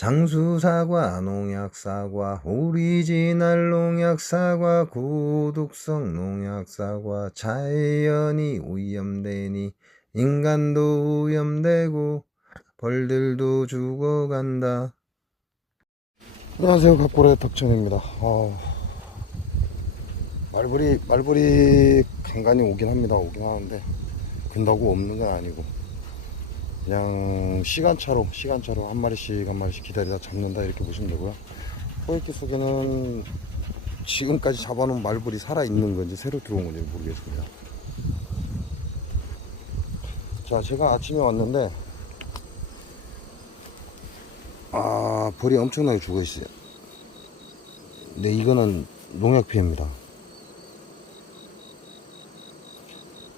장수사과, 농약사과, 오리지널 농약사과, 고독성 농약사과, 자연이 오염되니 인간도 오염되고 벌들도 죽어간다. 안녕하세요, 갑고래 덕천입니다. 말벌이 간간히 오긴 하는데 근다고 없는 건 아니고 그냥 시간차로 한 마리씩 기다리다 잡는다, 이렇게 보시면 되고요. 포획기 속에는 지금까지 잡아놓은 말벌이 살아있는 건지 새로 들어온 건지 모르겠습니다. 자, 제가 아침에 왔는데 벌이 엄청나게 죽어 있어요. 근데 이거는 농약 피해입니다.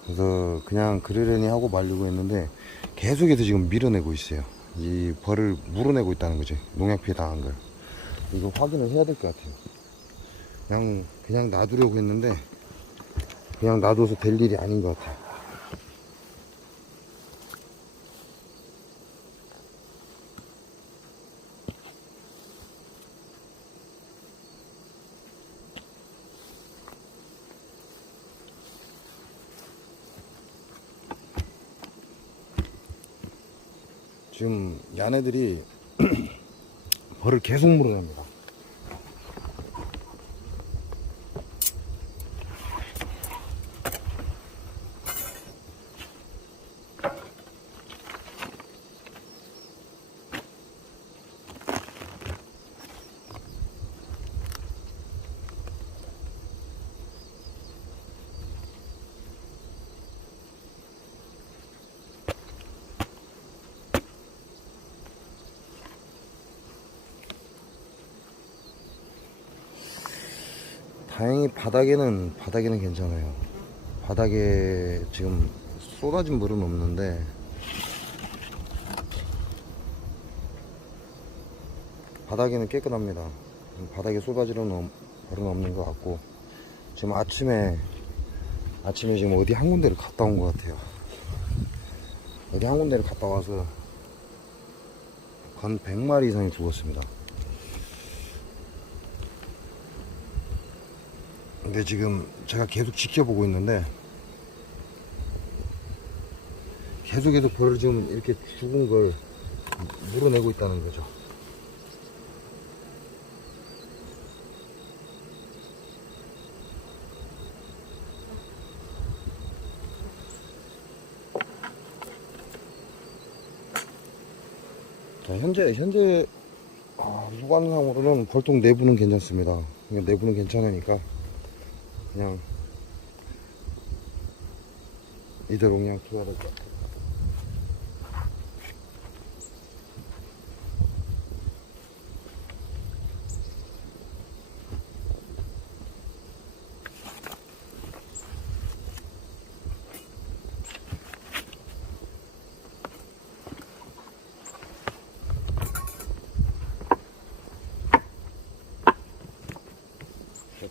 그래서 그냥 그러려니 하고 말리고 했는데 계속해서 지금 밀어내고 있어요. 이 벌을 물어내고 있다는 거지. 농약 피해 당한 걸. 이거 확인을 해야 될 것 같아요. 그냥 놔두려고 했는데 그냥 놔둬서 될 일이 아닌 것 같아요. 지금 야네들이 벌을 계속 물어냅니다. 다행히 바닥에는 괜찮아요. 바닥에 지금 쏟아진 물은 없는데 바닥에는 깨끗합니다. 바닥에 쏟아지는 벌은 없는 것 같고, 지금 아침에 지금 어디 한 군데를 갔다 온 것 같아요. 어디 한 군데를 갔다 와서 건 100마리 이상이 죽었습니다. 근데 지금 제가 계속 지켜보고 있는데 계속해서 벌을 지금 이렇게 죽은 걸 물어내고 있다는 거죠. 자, 현재 육안상으로는 벌통 내부는 괜찮습니다. 그냥 내부는 괜찮으니까 그냥 이대로 그냥 둬야 될 것 같아요.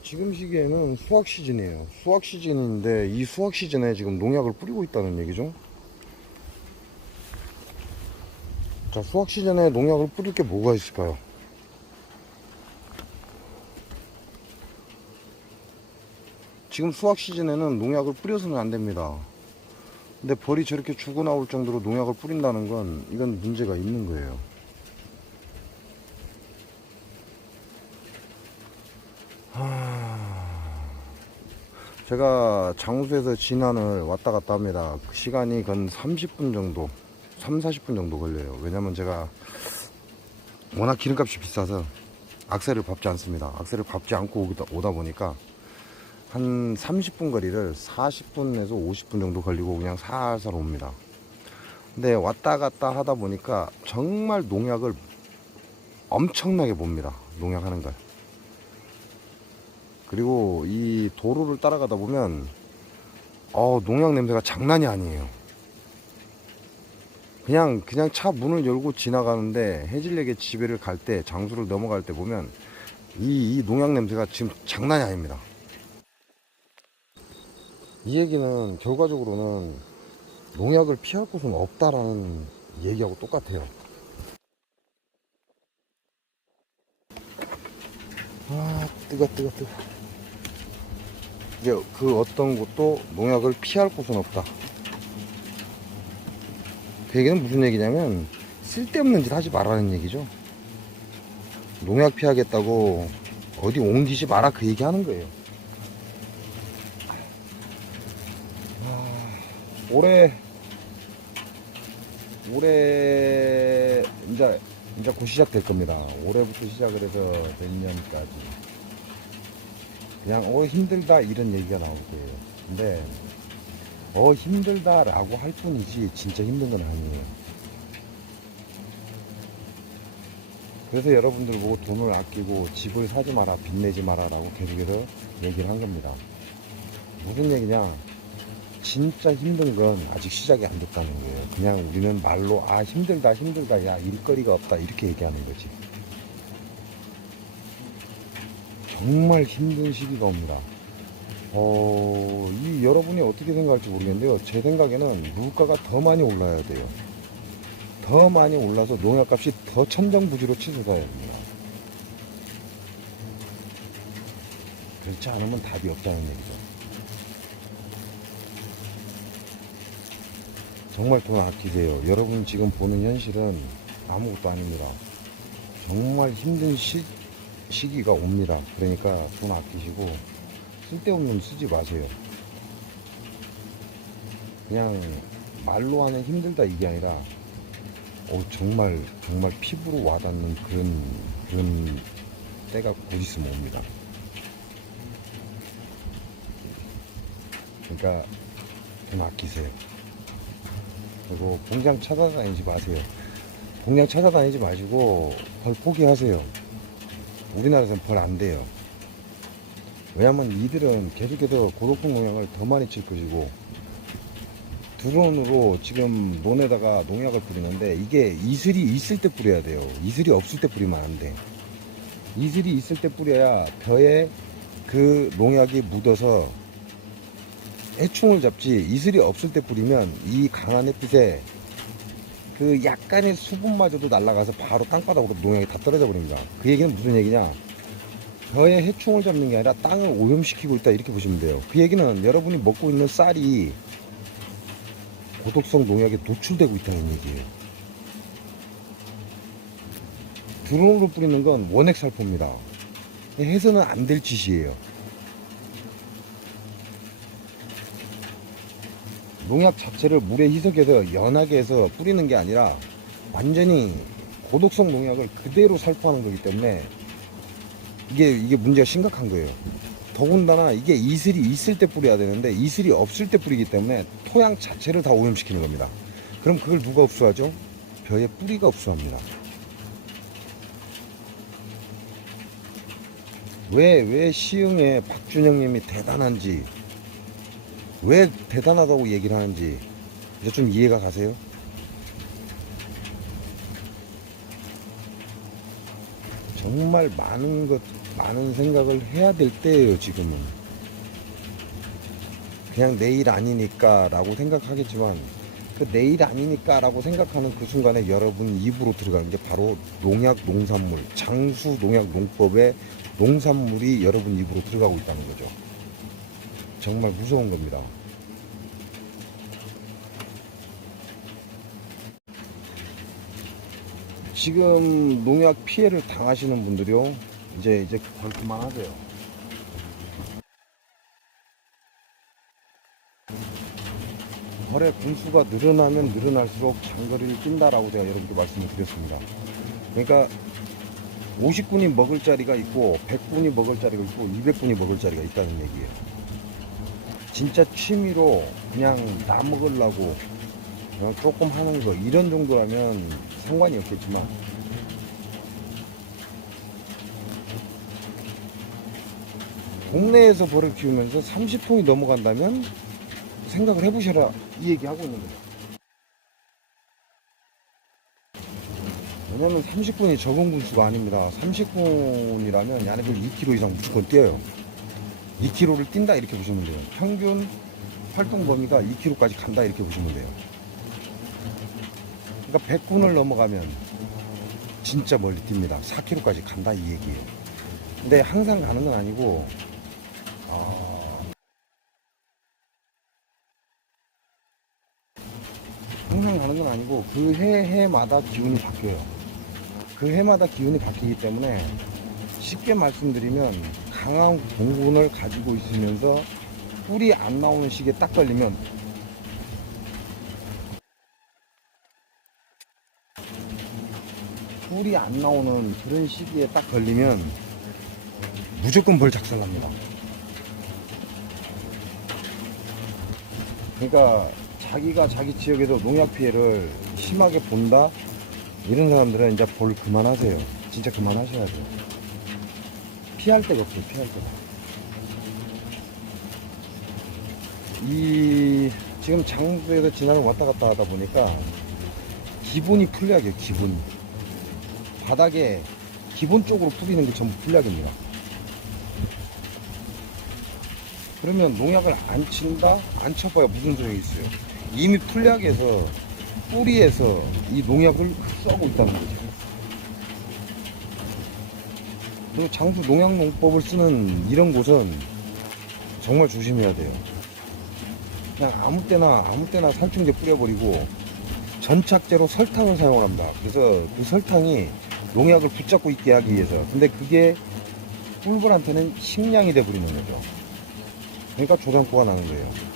지금 시기에는 수확 시즌이에요. 수확 시즌인데 이 수확 시즌에 지금 농약을 뿌리고 있다는 얘기죠. 자, 수확 시즌에 농약을 뿌릴 게 뭐가 있을까요? 지금 수확 시즌에는 농약을 뿌려서는 안 됩니다. 근데 벌이 저렇게 죽어 나올 정도로 농약을 뿌린다는 건 이건 문제가 있는 거예요. 제가 장수에서 진안을 왔다 갔다 합니다. 그 시간이 건 30분 정도, 3, 40분 정도 걸려요. 왜냐면 제가 워낙 기름값이 비싸서 악셀을 밟지 않습니다. 악셀을 밟지 않고 오다 보니까 한 30분 거리를 40분에서 50분 정도 걸리고 그냥 살살 옵니다. 근데 왔다 갔다 하다 보니까 정말 농약을 엄청나게 봅니다. 농약하는 걸. 그리고 이 도로를 따라가다 보면 농약 냄새가 장난이 아니에요. 그냥 차 문을 열고 지나가는데 해질녘에 집에를 갈 때, 장수를 넘어갈 때 보면 이 농약 냄새가 지금 장난이 아닙니다. 이 얘기는 결과적으로는 농약을 피할 곳은 없다라는 얘기하고 똑같아요. 뜨거. 이제 그 어떤 곳도 농약을 피할 곳은 없다. 그 얘기는 무슨 얘기냐면 쓸데없는 짓 하지 말라는 얘기죠. 농약 피하겠다고 어디 옮기지 마라 그 얘기 하는 거예요. 올해 이제 곧 시작될 겁니다. 올해부터 시작을 해서 내년까지 그냥 힘들다 이런 얘기가 나올 거예요. 근데 힘들다라고 할 뿐이지 진짜 힘든 건 아니에요. 그래서 여러분들 보고 돈을 아끼고 집을 사지 마라, 빚내지 마라 라고 계속해서 얘기를 한 겁니다. 무슨 얘기냐? 진짜 힘든 건 아직 시작이 안 됐다는 거예요. 그냥 우리는 말로 힘들다 야 일거리가 없다 이렇게 얘기하는 거지. 정말 힘든 시기가 옵니다. 여러분이 어떻게 생각할지 모르겠는데요. 제 생각에는 물가가 더 많이 올라야 돼요. 더 많이 올라서 농약값이 더 천정부지로 치솟아야 됩니다. 그렇지 않으면 답이 없다는 얘기죠. 정말 돈 아끼세요. 여러분 지금 보는 현실은 아무것도 아닙니다. 정말 힘든 시기가 옵니다. 그러니까 돈 아끼시고 쓸데없는 쓰지 마세요. 그냥 말로 하는 힘들다 이게 아니라 정말 피부로 와닿는 그런 때가 곧 있으면 옵니다. 그러니까 돈 아끼세요. 그리고 공장 찾아다니지 마세요. 공장 찾아다니지 마시고 벌 포기하세요. 우리나라에서는 벌 안 돼요. 왜냐면 이들은 계속해서 고독성 농약을 더 많이 칠 것이고 드론으로 지금 논에다가 농약을 뿌리는데 이게 이슬이 있을 때 뿌려야 돼요. 이슬이 없을 때 뿌리면 안 돼. 이슬이 있을 때 뿌려야 벼에 그 농약이 묻어서 해충을 잡지, 이슬이 없을 때 뿌리면 이 강한 햇빛에 그 약간의 수분마저도 날아가서 바로 땅바닥으로 농약이 다 떨어져 버립니다. 그 얘기는 무슨 얘기냐? 벼에 해충을 잡는 게 아니라 땅을 오염시키고 있다 이렇게 보시면 돼요. 그 얘기는 여러분이 먹고 있는 쌀이 고독성 농약에 노출되고 있다는 얘기예요. 드론으로 뿌리는 건 원액 살포입니다. 해서는 안 될 짓이에요. 농약 자체를 물에 희석해서 연하게 해서 뿌리는 게 아니라 완전히 고독성 농약을 그대로 살포하는 거기 때문에 이게 문제가 심각한 거예요. 더군다나 이게 이슬이 있을 때 뿌려야 되는데 이슬이 없을 때 뿌리기 때문에 토양 자체를 다 오염시키는 겁니다. 그럼 그걸 누가 흡수하죠? 벼의 뿌리가 흡수합니다. 왜 시흥의 박준영님이 대단한지, 왜 대단하다고 얘기를 하는지 이제 좀 이해가 가세요? 정말 많은 생각을 해야 될 때예요. 지금은 그냥 내일 아니니까 라고 생각하겠지만 그 내일 아니니까 라고 생각하는 그 순간에 여러분 입으로 들어가는 게 바로 농약 농산물, 장수 농약 농법의 농산물이 여러분 입으로 들어가고 있다는 거죠. 정말 무서운 겁니다. 지금 농약 피해를 당하시는 분들이요, 이제 벌 그만하세요. 벌의 분수가 늘어나면 늘어날수록 장거리를 뛴다라고 제가 여러분께 말씀을 드렸습니다. 그러니까 50군이 먹을 자리가 있고 100군이 먹을 자리가 있고 200군이 먹을 자리가 있다는 얘기예요. 진짜 취미로 그냥 나 먹으려고 그냥 조금 하는 거 이런 정도라면 상관이 없겠지만 동네에서 벌을 키우면서 30통이 넘어간다면 생각을 해보셔라 이 얘기하고 있는 거예요. 왜냐면 30군이 적은 군수가 아닙니다. 30군이라면 야네들 2km 이상 무조건 뛰어요. 2km를 뛴다 이렇게 보시면 돼요. 평균 활동 범위가 2km까지 간다 이렇게 보시면 돼요. 그러니까 100군을 넘어가면 진짜 멀리 뜁니다. 4km까지 간다 이 얘기예요. 근데 항상 가는 건 아니고, 항상 가는 건 아니고, 그 해마다 기운이 바뀌어요. 그 해마다 기운이 바뀌기 때문에, 쉽게 말씀드리면, 강한 공군을 가지고 있으면서, 뿔이 안 나오는 시기에 딱 걸리면, 뿔이 안 나오는 그런 시기에 딱 걸리면, 무조건 벌 작살납니다. 그러니까 자기가 자기 지역에서 농약 피해를 심하게 본다, 이런 사람들은 이제 벌 그만하세요. 진짜 그만하셔야 돼요. 피할 데가 없어요. 피할 데가. 이 지금 장수에서 진화를 왔다 갔다 하다 보니까 기본이 풀약이에요. 기본 바닥에 기본적으로 뿌리는 게 전부 풀약입니다. 그러면 농약을 안 친다? 안 쳐봐야 무슨 소용이 있어요. 이미 풀약에서 뿌리에서 이 농약을 흡수하고 있다는 거죠. 그리고 장수 농약농법을 쓰는 이런 곳은 정말 조심해야 돼요. 그냥 아무 때나 살충제 뿌려버리고 전착제로 설탕을 사용을 합니다. 그래서 그 설탕이 농약을 붙잡고 있게 하기 위해서. 근데 그게 꿀벌한테는 식량이 돼버리는 거죠. 그러니까 조상포가 나는 거예요.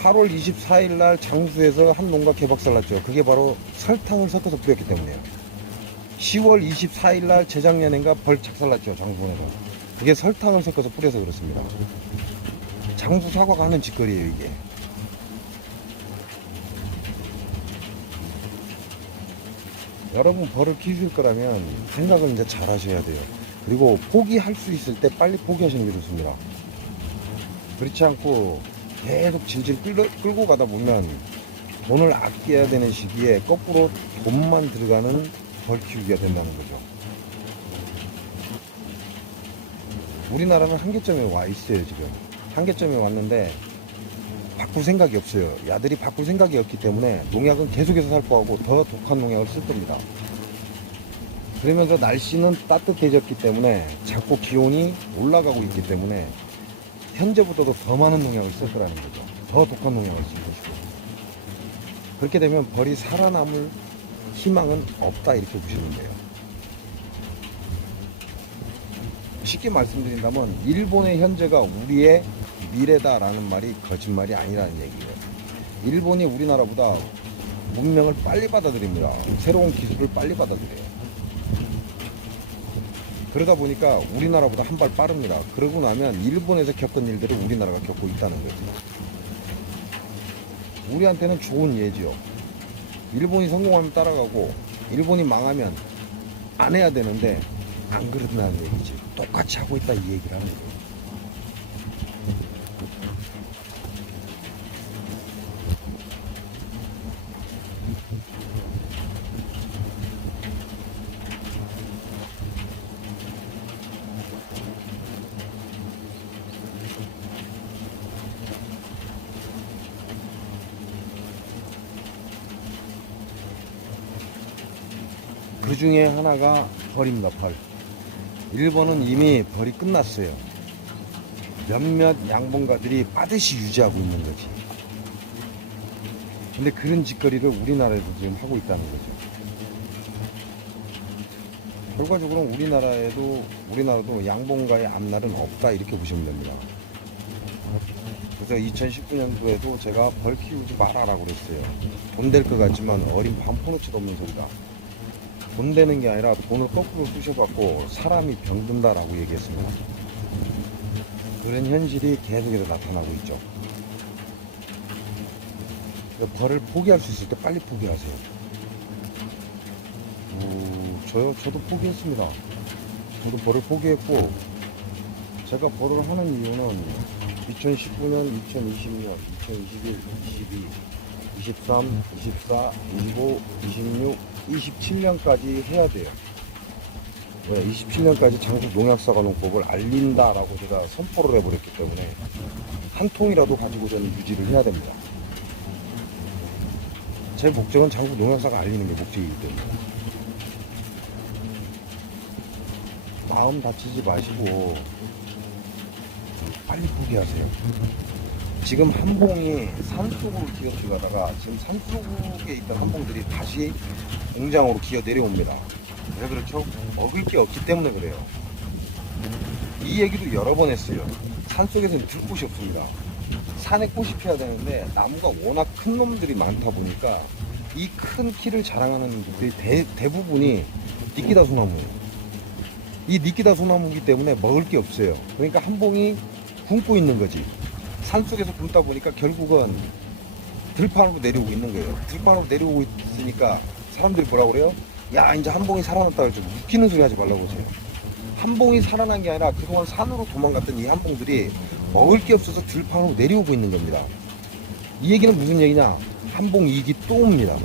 8월 24일 날 장수에서 한 농가 개박살 났죠. 그게 바로 설탕을 섞어서 뿌렸기 때문이에요. 10월 24일 날 재작년인가 벌 작살 났죠. 장수에서. 그게 설탕을 섞어서 뿌려서 그렇습니다. 장수 사과가 하는 짓거리예요, 이게. 여러분 벌을 키우실 거라면 생각을 이제 잘 하셔야 돼요. 그리고 포기할 수 있을 때 빨리 포기하시는 게 좋습니다. 그렇지 않고 계속 질질 끌고 가다 보면 돈을 아껴야 되는 시기에 거꾸로 돈만 들어가는 벌 키우기가 된다는 거죠. 우리나라는 한계점에 와 있어요. 지금 한계점에 왔는데 바꿀 생각이 없어요. 야들이 바꿀 생각이 없기 때문에 농약은 계속해서 살포하고 더 독한 농약을 쓸 겁니다. 그러면서 날씨는 따뜻해졌기 때문에 자꾸 기온이 올라가고 있기 때문에 현재보다도 더 많은 농약을 쓸 거라는 거죠. 더 독한 농약을 쓸 것이고. 그렇게 되면 벌이 살아남을 희망은 없다, 이렇게 보시면 돼요. 쉽게 말씀드린다면 일본의 현재가 우리의 미래다라는 말이 거짓말이 아니라는 얘기예요. 일본이 우리나라보다 문명을 빨리 받아들입니다. 새로운 기술을 빨리 받아들여요. 그러다 보니까 우리나라보다 한 발 빠릅니다. 그러고 나면 일본에서 겪은 일들을 우리나라가 겪고 있다는 거죠. 우리한테는 좋은 예지요. 일본이 성공하면 따라가고 일본이 망하면 안 해야 되는데 안 그런다는 얘기지. 똑같이 하고 있다, 이 얘기를 하는 거예요. 그 중에 하나가 벌입니다. 벌. 일본은 이미 벌이 끝났어요. 몇몇 양봉가들이 빠듯이 유지하고 있는 거지. 근데 그런 짓거리를 우리나라에도 지금 하고 있다는 거죠. 결과적으로 우리나라도 양봉가의 앞날은 없다, 이렇게 보시면 됩니다. 그래서 2019년도에도 제가 벌 키우지 말아라고 그랬어요. 돈 될 것 같지만 어린 반포너치도 없는 소리다. 돈 되는 게 아니라 돈을 거꾸로 쑤셔갖고 사람이 병든다라고 얘기했습니다. 그런 현실이 계속해서 나타나고 있죠. 벌을 포기할 수 있을 때 빨리 포기하세요. 저도 포기했습니다. 저도 벌을 포기했고, 제가 벌을 하는 이유는 2019년, 2020년, 2021, 22, 23, 24, 25, 26, 27년까지 해야 돼요. 왜? 27년까지 장수 농약사과 농법을 알린다라고 제가 선포를 해버렸기 때문에 한 통이라도 가지고 저는 유지를 해야 됩니다. 제 목적은 장수 농약사가 알리는 게 목적이기 때문에. 마음 다치지 마시고 빨리 포기하세요. 지금 한봉이 산속으로 기어 들어가다가 지금 산속에 있던 한봉들이 다시 공장으로 기어 내려옵니다. 왜 그렇죠? 먹을 게 없기 때문에 그래요. 이 얘기도 여러 번 했어요. 산속에서는 들꽃이 없습니다. 산에 꽃이 피어야 되는데 나무가 워낙 큰 놈들이 많다 보니까 이 큰 키를 자랑하는 놈들이 대부분이 니끼다 소나무예요. 이 니끼다 소나무이기 때문에 먹을 게 없어요. 그러니까 한봉이 굶고 있는 거지. 산속에서 굶다 보니까 결국은 들판으로 내려오고 있는 거예요. 들판으로 내려오고 있으니까 사람들이 뭐라고 그래요? 야, 이제 한봉이 살아났다고 좀 웃기는 소리 하지 말라고 하세요. 한봉이 살아난 게 아니라 그동안 산으로 도망갔던 이 한봉들이 먹을 게 없어서 들판으로 내려오고 있는 겁니다. 이 얘기는 무슨 얘기냐? 한봉 2기 또 옵니다.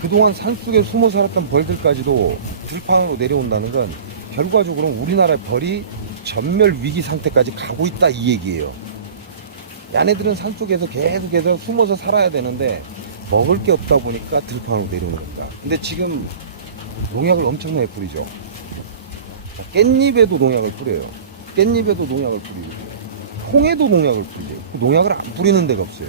그동안 산속에 숨어 살았던 벌들까지도 들판으로 내려온다는 건 결과적으로 우리나라의 벌이 전멸 위기 상태까지 가고 있다 이 얘기예요. 얘네들은 산속에서 계속해서 숨어서 살아야 되는데 먹을 게 없다 보니까 들판으로 내려오는 겁니다. 근데 지금 농약을 엄청나게 뿌리죠. 깻잎에도 농약을 뿌려요. 깻잎에도 농약을 뿌리고 콩에도 농약을 뿌리죠. 농약을 안 뿌리는 데가 없어요.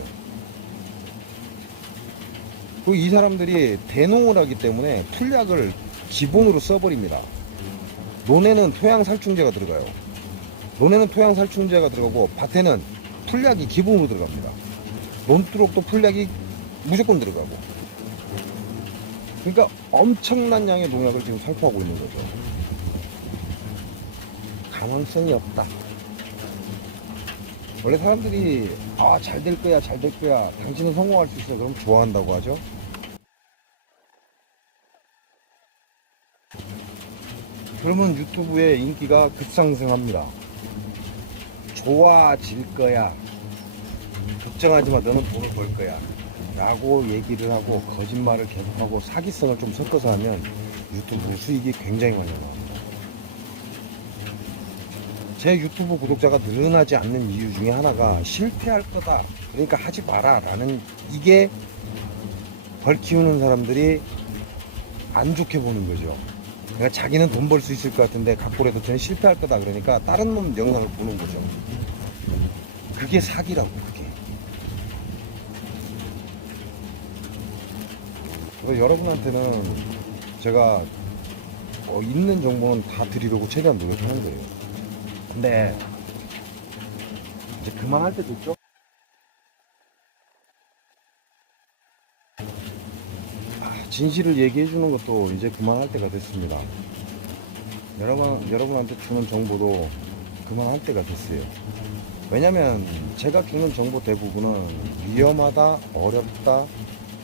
그리고 이 사람들이 대농을 하기 때문에 풀약을 기본으로 써버립니다. 논에는 토양살충제가 들어가요. 논에는 토양살충제가 들어가고 밭에는 풀약이 기본으로 들어갑니다. 논두록도 풀약이 무조건 들어가고. 그러니까 엄청난 양의 농약을 지금 살포하고 있는 거죠. 가망성이 없다. 원래 사람들이 잘 될 거야, 잘 될 거야, 당신은 성공할 수 있어, 그럼 좋아한다고 하죠. 그러면 유튜브의 인기가 급상승합니다. 좋아질 거야, 걱정하지 마, 너는 돈을 벌 거야 라고 얘기를 하고 거짓말을 계속하고 사기성을 좀 섞어서 하면 유튜브 수익이 굉장히 많이 나옵니다. 제 유튜브 구독자가 늘어나지 않는 이유 중에 하나가 실패할 거다, 그러니까 하지 마라 라는, 이게 벌 키우는 사람들이 안 좋게 보는 거죠. 그러니까 자기는 돈 벌 수 있을 것 같은데 각고라도 저는 실패할 거다, 그러니까 다른 놈 영상을 보는 거죠. 그게 사기라고. 그게 그래서 여러분한테는 제가 있는 정보는 다 드리려고 최대한 노력하는 거예요. 근데 이제 그만할 때 됐죠? 진실을 얘기해 주는 것도 이제 그만할 때가 됐습니다. 여러분한테 주는 정보도 그만할 때가 됐어요. 왜냐면 제가 주는 정보 대부분은 위험하다, 어렵다,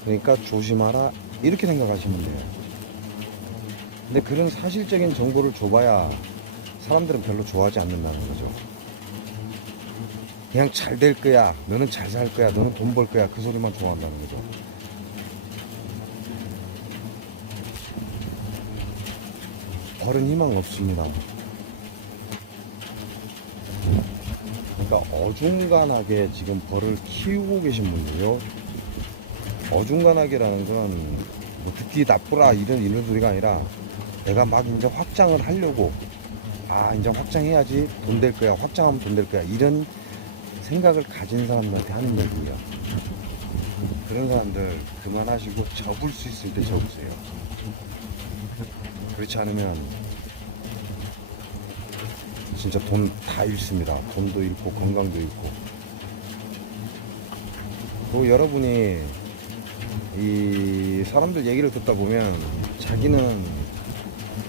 그러니까 조심하라, 이렇게 생각하시면 돼요. 근데 그런 사실적인 정보를 줘봐야 사람들은 별로 좋아하지 않는다는 거죠. 그냥 잘 될 거야, 너는 잘 살 거야, 너는 돈 벌 거야, 그 소리만 좋아한다는 거죠. 벌은 희망 없습니다. 그러니까 어중간하게 지금 벌을 키우고 계신 분들요. 어중간하게라는 건 뭐 듣기 나쁘라 이런 소리가 아니라 내가 막 이제 확장을 하려고, 이제 확장해야지 돈 될 거야, 확장하면 돈 될 거야, 이런 생각을 가진 사람들한테 하는 얘기예요. 그런 사람들 그만하시고 접을 수 있을 때 접으세요. 그렇지 않으면 진짜 돈 다 잃습니다. 돈도 잃고 건강도 잃고. 또 여러분이 이 사람들 얘기를 듣다 보면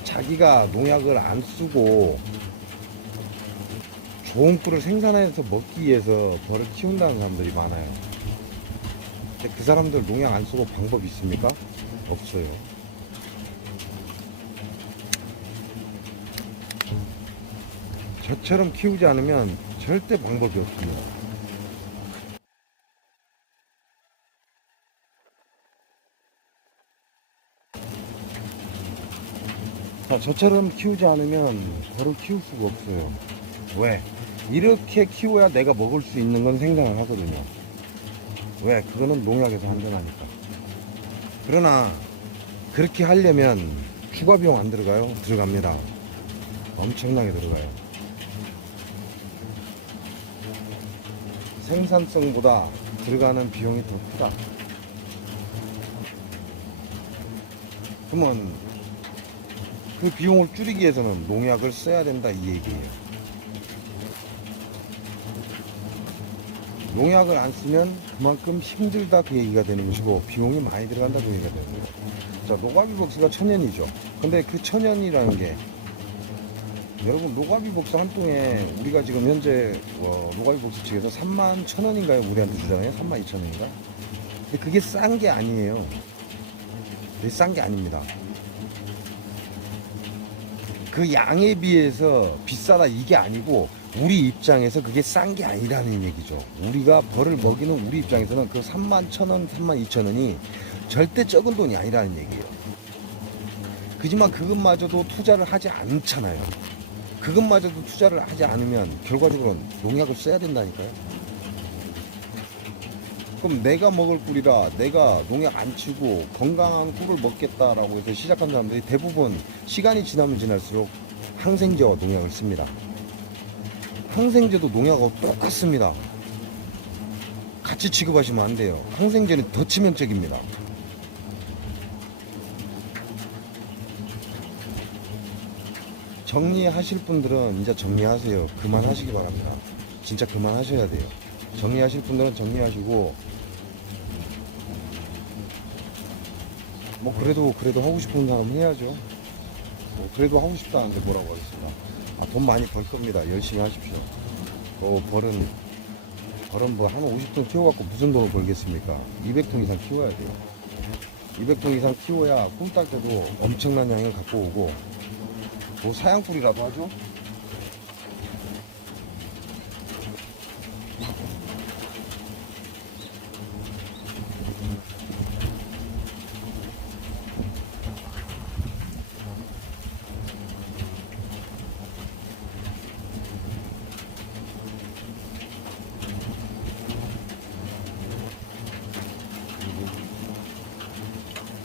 자기가 농약을 안 쓰고 좋은 꿀을 생산해서 먹기 위해서 벌을 키운다는 사람들이 많아요. 근데 그 사람들 농약 안 쓰고 방법 있습니까? 없어요. 저처럼 키우지 않으면 절대 방법이 없습니다. 저처럼 키우지 않으면 벌을 키울 수가 없어요. 왜? 이렇게 키워야 내가 먹을 수 있는 건 생산을 하거든요. 왜? 그거는 농약에서 안전하니까. 그러나 그렇게 하려면 추가 비용 안 들어가요? 들어갑니다. 엄청나게 들어가요. 생산성보다 들어가는 비용이 더 크다. 그러면 그 비용을 줄이기 위해서는 농약을 써야 된다 이 얘기예요. 농약을 안 쓰면 그만큼 힘들다 그 얘기가 되는 것이고 비용이 많이 들어간다 그 얘기가 되는 거예요. 자, 노가비복스가 1000년이죠. 근데 그 1000년이라는 게 여러분 노가비복스 한 통에 우리가 지금 현재 노가비복스 측에서 31,000원인가요? 우리한테 주잖아요. 32,000원인가? 근데 그게 싼 게 아니에요. 그게 싼 게 아닙니다. 그 양에 비해서 비싸다 이게 아니고 우리 입장에서 그게 싼 게 아니라는 얘기죠. 우리가 벌을 먹이는 우리 입장에서는 그 31,000원, 32,000원이 절대 적은 돈이 아니라는 얘기예요. 그지만 그것마저도 투자를 하지 않잖아요. 그것마저도 투자를 하지 않으면 결과적으로는 농약을 써야 된다니까요. 그럼 내가 먹을 꿀이라 내가 농약 안 치고 건강한 꿀을 먹겠다라고 해서 시작한 사람들이 대부분 시간이 지나면 지날수록 항생제와 농약을 씁니다. 항생제도 농약하고 똑같습니다. 같이 취급하시면 안 돼요. 항생제는 더 치명적입니다. 정리하실 분들은 이제 정리하세요. 그만하시기 바랍니다. 진짜 그만하셔야 돼요. 정리하실 분들은 정리하시고 뭐 그래도 하고 싶은 사람은 해야죠. 뭐 그래도 하고 싶다는데 뭐라고 하겠습니다. 돈 많이 벌 겁니다. 열심히 하십시오. 벌은 뭐 한 50톤 키워갖고 무슨 돈을 벌겠습니까? 200톤 이상 키워야 돼요. 200톤 이상 키워야 꿀 딸 때도 엄청난 양을 갖고 오고 뭐 사양꿀이라도 하죠.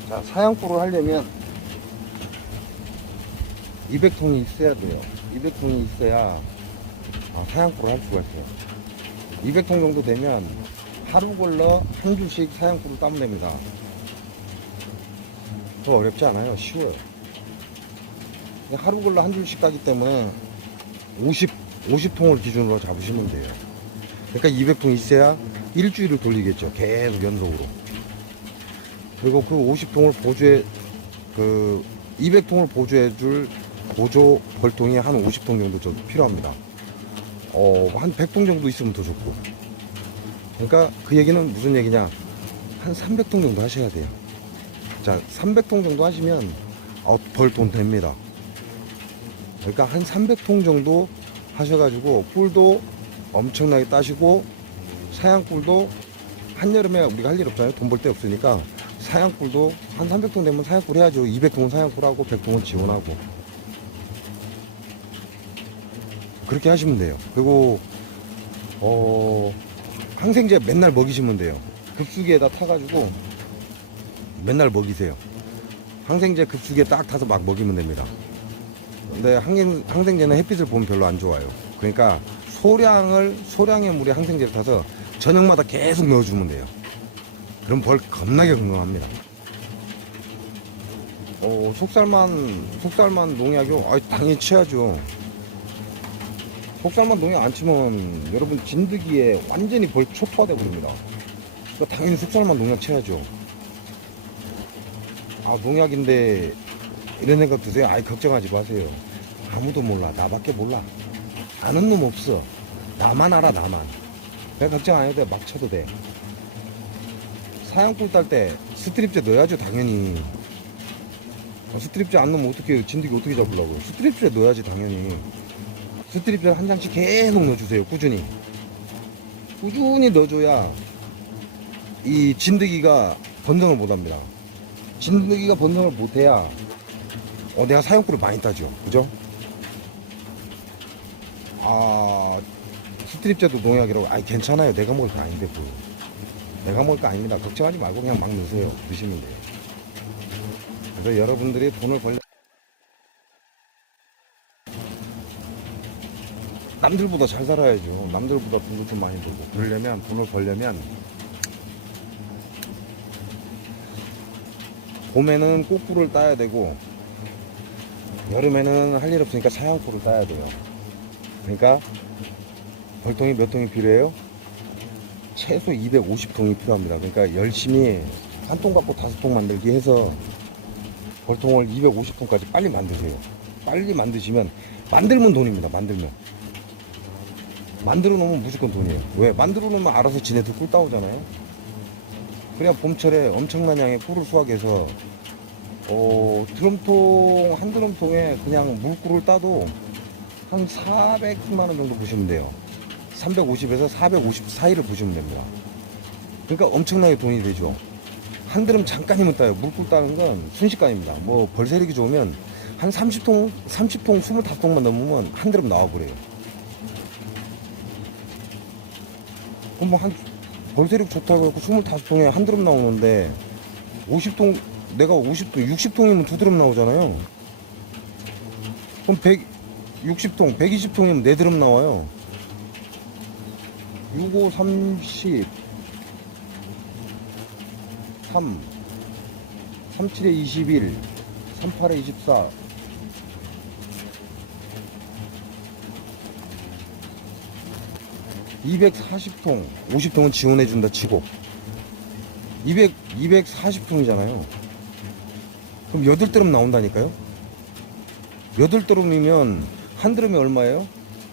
자, 사양꿀을 하려면 200통이 있어야 돼요. 200통이 있어야 사양꿀을 할 수가 있어요. 200통 정도 되면 하루 걸러 한 줄씩 사양꿀을 따면 됩니다. 더 어렵지 않아요. 쉬워요. 하루 걸러 한 줄씩 따기 때문에 50통을 기준으로 잡으시면 돼요. 그러니까 200통 있어야 일주일을 돌리겠죠. 계속 연속으로. 그리고 그 50통을 200통을 보조해줄 보조 벌통이 한 50통 정도 필요합니다. 한 100통 정도 있으면 더 좋고. 그러니까 그 얘기는 무슨 얘기냐? 한 300통 정도 하셔야 돼요. 자, 300통 정도 하시면 벌 돈 됩니다. 그러니까 한 300통 정도 하셔가지고 꿀도 엄청나게 따시고 사양꿀도 한여름에 우리가 할 일 없잖아요. 돈 벌 데 없으니까 사양꿀도 한 300통 되면 사양꿀 해야죠. 200통은 사양꿀하고 100통은 지원하고 그렇게 하시면 돼요. 그리고 항생제 맨날 먹이시면 돼요. 급수기에다 타가지고 맨날 먹이세요. 항생제 급수기에 딱 타서 막 먹이면 됩니다. 근데 항생제는 햇빛을 보면 별로 안 좋아요. 그러니까 소량의 물에 항생제를 타서 저녁마다 계속 넣어주면 돼요. 그럼 벌 겁나게 건강합니다. 속살만 농약이요? 당연히 쳐야죠. 속살만 농약 안 치면 여러분 진드기에 완전히 벌 초토화돼 버립니다. 그러니까 당연히 속살만 농약 쳐야죠. 농약인데 이런 생각 드세요? 걱정하지 마세요. 아무도 몰라. 나밖에 몰라. 아는 놈 없어. 나만 알아, 나만. 내가 걱정 안 해도 돼. 막 쳐도 돼. 사양꿀 딸 때 스트립제 넣어야죠, 당연히. 스트립제 안 넣으면 어떻게, 진드기 어떻게 잡으려고. 스트립제 넣어야지, 당연히. 스트립제 한 장씩 계속 넣어주세요, 꾸준히. 꾸준히 넣어줘야 이 진드기가 번성을 못 합니다. 진드기가 번성을 못 해야 내가 사양꿀을 많이 따죠. 그죠? 스트립제도 농약이라고. 괜찮아요. 내가 먹을 거 아닌데, 뭐. 내가 먹을 거 아닙니다. 걱정하지 말고 그냥 막 넣으세요. 넣으시면 돼요. 그래서 여러분들이 돈을 벌려 남들보다 잘 살아야죠. 남들보다 돈도 좀 많이 벌고. 그러려면, 돈을 벌려면, 봄에는 꽃꿀을 따야 되고, 여름에는 할 일 없으니까 사양꿀을 따야 돼요. 그러니까, 벌통이 몇 통이 필요해요? 최소 250통이 필요합니다. 그러니까 열심히 한 통 갖고 5통 만들기 해서 벌통을 250통까지 빨리 만드세요. 빨리 만드시면, 만들면 돈입니다. 만들어 놓으면 무조건 돈이에요. 왜? 만들어 놓으면 알아서 지네들 꿀 따오잖아요. 그래야 봄철에 엄청난 양의 꿀을 수확해서 드럼통 한 드럼통에 그냥 물꿀을 따도 한 400만 원 정도 보시면 돼요. 350에서 450 사이를 보시면 됩니다. 그러니까 엄청나게 돈이 되죠. 한 드럼 잠깐이면 따요. 물꿀 따는 건 순식간입니다. 뭐 벌세력이 좋으면 한 30통 25통만 넘으면 한 드럼 나와버려요. 그럼 뭐 벌세력 좋다고 해서 25통에 한 드럼 나오는데 50통, 내가 50통, 60통이면 두 드럼 나오잖아요. 그럼 160통, 120통이면 네 드럼 나와요. 6, 5, 30, 3, 37에 21, 38에 24, 240통, 50통은 지원해준다 치고 240통이잖아요. 그럼 8드럼 나온다니까요. 8드럼이면 한 드럼이 얼마예요?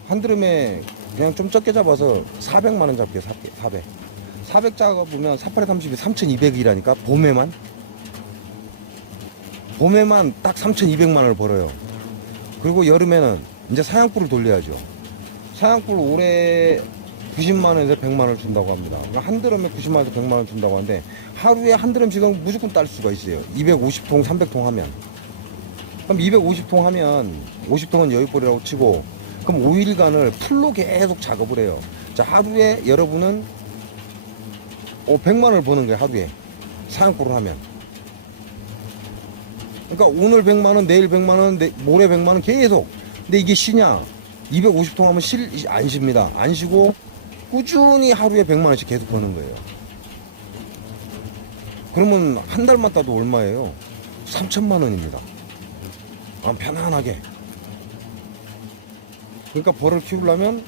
한 드럼에 그냥 좀 적게 잡아서 400만원 잡게요. 400 잡아보면 48에 30이 3200이라니까. 봄에만 딱 3200만원을 벌어요. 그리고 여름에는 이제 사양꿀을 돌려야죠. 사양꿀 올해 90만원에서 100만원을 준다고 합니다. 한 드럼에 90만원에서 100만원 준다고 하는데 하루에 한 드럼씩은 무조건 딸 수가 있어요. 250통, 300통 하면. 그럼 250통 하면 50통은 여윳벌이라고 치고, 그럼 5일간을 풀로 계속 작업을 해요. 자, 하루에 여러분은 100만원을 버는 거예요. 하루에 사양꿀을 하면. 그러니까 오늘 100만원, 내일 100만원, 모레 100만원 계속. 근데 이게 쉬냐? 250통 하면 안 쉽니다. 안 쉬고 꾸준히 하루에 100만원씩 계속 버는 거예요. 그러면 한 달만 따도 얼마예요? 3천만원입니다. 편안하게. 그러니까 벌을 키우려면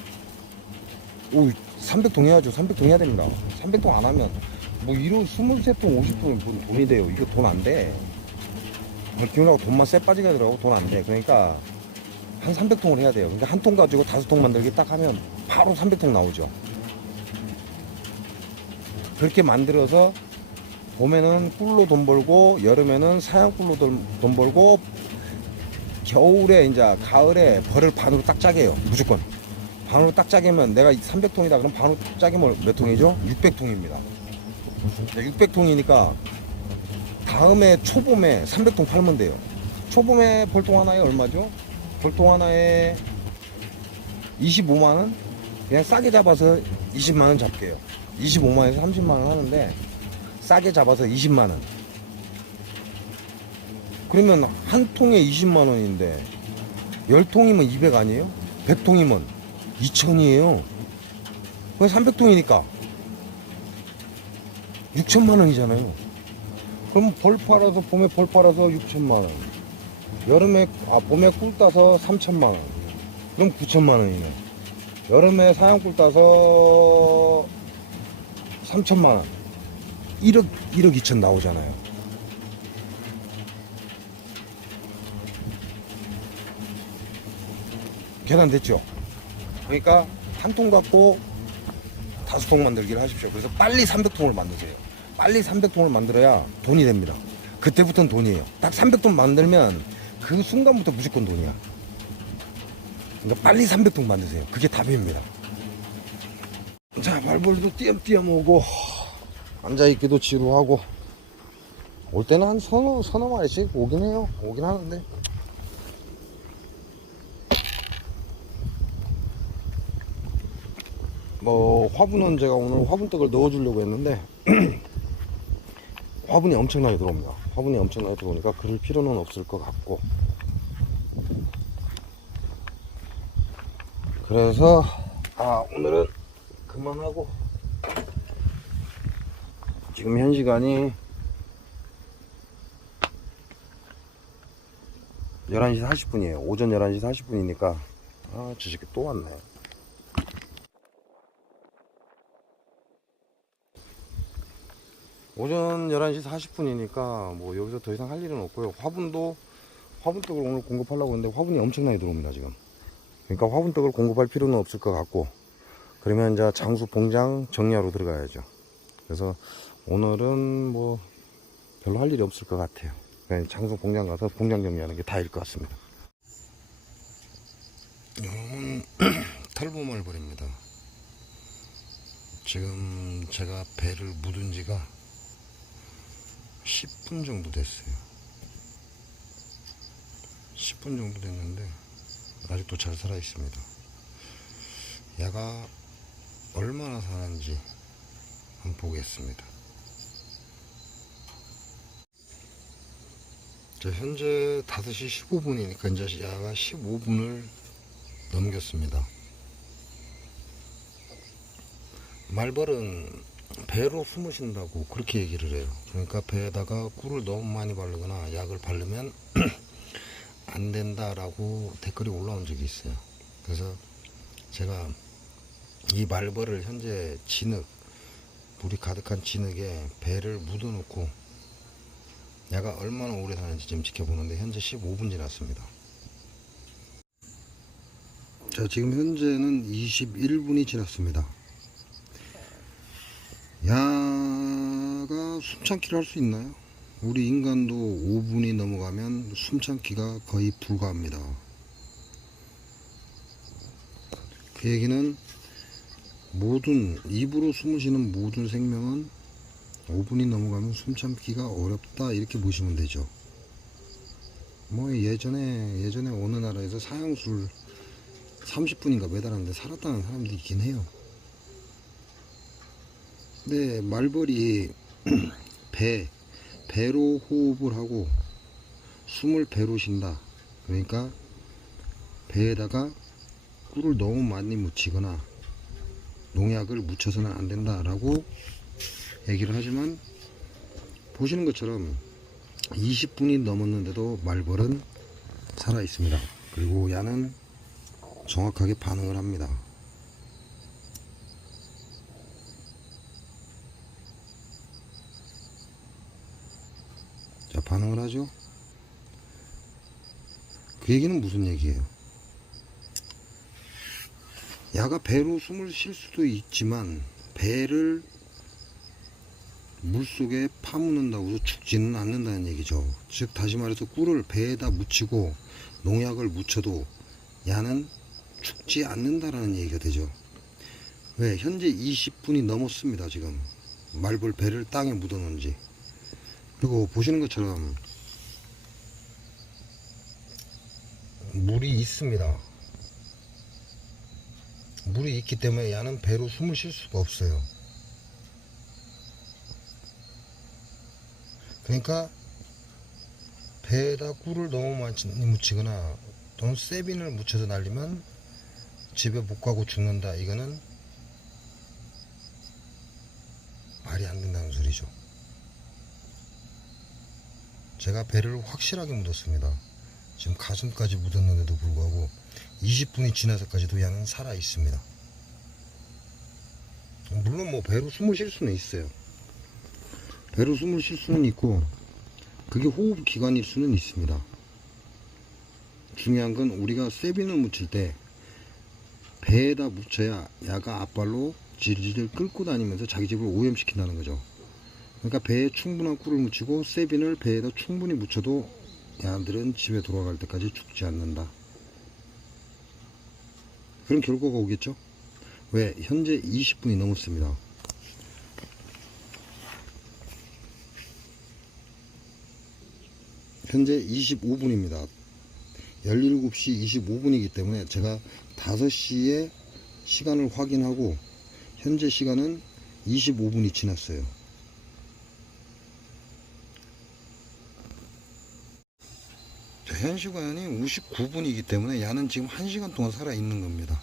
300통 해야죠. 300통 해야 됩니다. 300통 안 하면 뭐 이런 23통, 50통은 돈이 돼요. 이거 돈 안 돼. 벌 키우려고 돈만 쎄 빠지게 하더라고. 돈 안 돼. 그러니까 한 300통을 해야 돼요. 그러니까 한 통 가지고 5통 만들기 딱 하면 바로 300통 나오죠. 그렇게 만들어서 봄에는 꿀로 돈 벌고, 여름에는 사양꿀로 돈 벌고, 겨울에 이제 가을에 벌을 반으로 딱 짜게요. 무조건 반으로 딱 짜게면, 내가 300통이다 그럼 반으로 딱 짜게면 몇 통이죠? 600통입니다. 600통이니까 다음에 초봄에 300통 팔면 돼요. 초봄에 벌통 하나에 얼마죠? 벌통 하나에 25만원? 그냥 싸게 잡아서 20만원 잡게요. 25만원에서 30만원 하는데 싸게 잡아서 20만원. 그러면 한 통에 20만원인데 10통이면 200 아니에요? 100통이면 2000이에요. 그럼 300통이니까 6천만원이잖아요. 그럼 벌 팔아서, 봄에 벌 팔아서 6천만원, 여름에 봄에 꿀 따서 3천만원, 그럼 9천만원이네. 여름에 사양꿀 따서 3천만원, 1억 2천 나오잖아요. 계산됐죠? 그러니까 한 통 갖고 5통 만들기를 하십시오. 그래서 빨리 300통을 만드세요. 빨리 300통을 만들어야 돈이 됩니다. 그때부터는 돈이에요. 딱 300통 만들면 그 순간부터 무조건 돈이야. 그러니까 빨리 300통 만드세요. 그게 답입니다. 자, 말벌도 띄엄띄엄 오고, 앉아있기도 지루하고, 올 때는 한 서너 마리씩 오긴 해요. 오긴 하는데. 뭐 화분은 제가 오늘 화분떡을 넣어주려고 했는데 화분이 엄청나게 들어옵니다. 화분이 엄청나게 들어오니까 그럴 필요는 없을 것 같고, 그래서 오늘은 그만하고 지금 현 시간이 11시 40분이에요. 오전 11시 40분이니까 저 새끼 또 왔네. 오전 11시 40분이니까 뭐 여기서 더 이상 할 일은 없고요. 화분떡을 오늘 공급하려고 했는데 화분이 엄청나게 들어옵니다 지금. 그러니까 화분떡을 공급할 필요는 없을 것 같고, 그러면 이제 장수 봉장 정리하러 들어가야죠. 그래서 오늘은 뭐 별로 할 일이 없을 것 같아요. 그냥 장수 봉장 가서 봉장 정리하는 게 다일 것 같습니다. 이건 탈보말벌입니다. 지금 제가 배를 묻은 지가 10분 정도 됐어요. 10분 정도 됐는데 아직도 잘 살아 있습니다. 얘가 얼마나 사는지 한번 보겠습니다. 자, 현재 5시 15분이니까 이제 얘가 15분을 넘겼습니다. 말벌은 배로 숨을 쉰다고 그렇게 얘기를 해요. 그러니까 배에다가 꿀을 너무 많이 바르거나 약을 바르면 안 된다라고 댓글이 올라온 적이 있어요. 그래서 제가 이 말벌을 현재 진흙, 물이 가득한 진흙에 배를 묻어 놓고 얘가 얼마나 오래 사는지 좀 지켜보는데 현재 15분 지났습니다. 자, 지금 현재는 21분이 지났습니다. 야가 숨참기를 할 수 있나요? 우리 인간도 5분이 넘어가면 숨참기가 거의 불가합니다. 그 얘기는 모든 입으로 숨을 쉬는 모든 생명은 5분이 넘어가면 숨참기가 어렵다 이렇게 보시면 되죠. 뭐 예전에 어느 나라에서 사형술 30분인가 매달았는데 살았다는 사람들이 있긴 해요. 근데 말벌이 배로 호흡을 하고 숨을 배로 쉰다. 그러니까 배에다가 꿀을 너무 많이 묻히거나 농약을 묻혀서는 안 된다라고 얘기를 하지만, 보시는 것처럼 20분이 넘었는데도 말벌은 살아 있습니다. 그리고 야는 정확하게 반응을 합니다. 자, 반응을 하죠. 그 얘기는 무슨 얘기예요? 야가 배로 숨을 쉴 수도 있지만 배를 물속에 파묻는다고 해서 죽지는 않는다는 얘기죠. 즉 다시 말해서 꿀을 배에다 묻히고 농약을 묻혀도 야는 죽지 않는다라는 얘기가 되죠. 왜? 현재 20분이 넘었습니다. 지금 말벌 배를 땅에 묻어 놓은 지. 그리고 보시는 것처럼 물이 있습니다. 물이 있기 때문에 야는 배로 숨을 쉴 수가 없어요. 그러니까 배에다 꿀을 너무 많이 묻히거나 또는 세빈을 묻혀서 날리면 집에 못 가고 죽는다. 이거는 말이 안 된다는 소리죠. 제가 배를 확실하게 묻었습니다. 지금 가슴까지 묻었는데도 불구하고 20분이 지나서까지도 야는 살아 있습니다. 물론 뭐 배로 숨을 쉴 수는 있어요. 배로 숨을 쉴 수는 있고 그게 호흡 기관일 수는 있습니다. 중요한 건 우리가 세빈을 묻힐 때 배에다 묻혀야 야가 앞발로 질질 끌고 다니면서 자기 집을 오염시킨다는 거죠. 그러니까 배에 충분한 꿀을 묻히고 세빈을 배에다 충분히 묻혀도 야들은 집에 돌아갈 때까지 죽지 않는다. 그런 결과가 오겠죠. 왜? 현재 20분이 넘었습니다. 현재 25분입니다. 17시 25분이기 때문에 제가 5시에 시간을 확인하고 현재 시간은 25분이 지났어요. 자, 현 시간이 59분이기 때문에 야는 지금 1시간 동안 살아있는 겁니다.